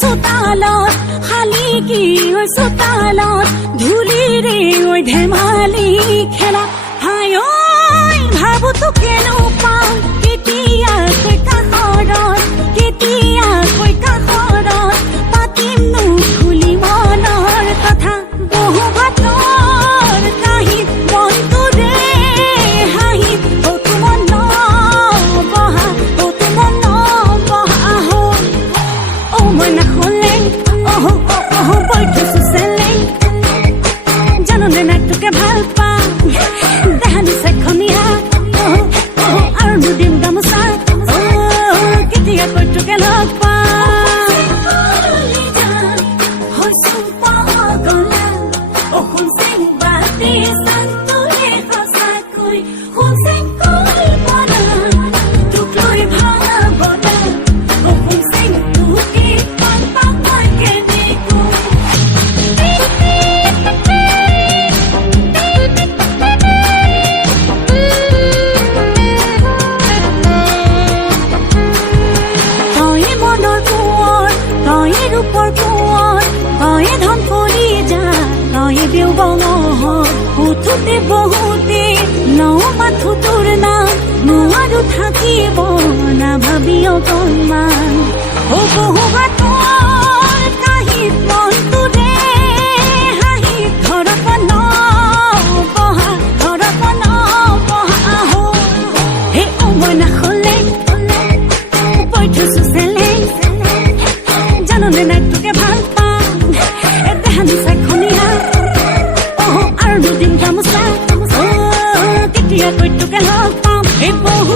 চোতালত শালিকি হৈ চোতালত ধূলিৰে ঐ ধেমালি খেলা হাই ঐ ভাবো তোকেনো পাওঁ কেতিয়াকৈ কাষৰত পাতিমনো খুলি মনৰ কথা বহু বাটৰ কাহিত মনটোৰে হাঁহিত অতো মন বহা ও মনা হলে বৈঠছো চেলেং জানোনে নাই তোকে ভাল পাওঁ দেহানি চাইখনীয়া আৰু দুদিন গামোচা কেতিয়াকৈ তোকে লগ উঠোতে বহুতে মাথো তোৰ নাম নোৱাৰো থাকিব না ভাবি অকণমান বহু বাটৰ কাহিত মনটোৰে হাঁহিত ঘৰত নবহা হে ও মই নাখলে বৈঠছো চেলেং জানোনে নাই তোকে ভাল পাওঁ দেহানি চাইখনীয়া আৰু দুদিন গামোচা কেতিয়াকৈ তোকে লগ পাওঁ এই বহু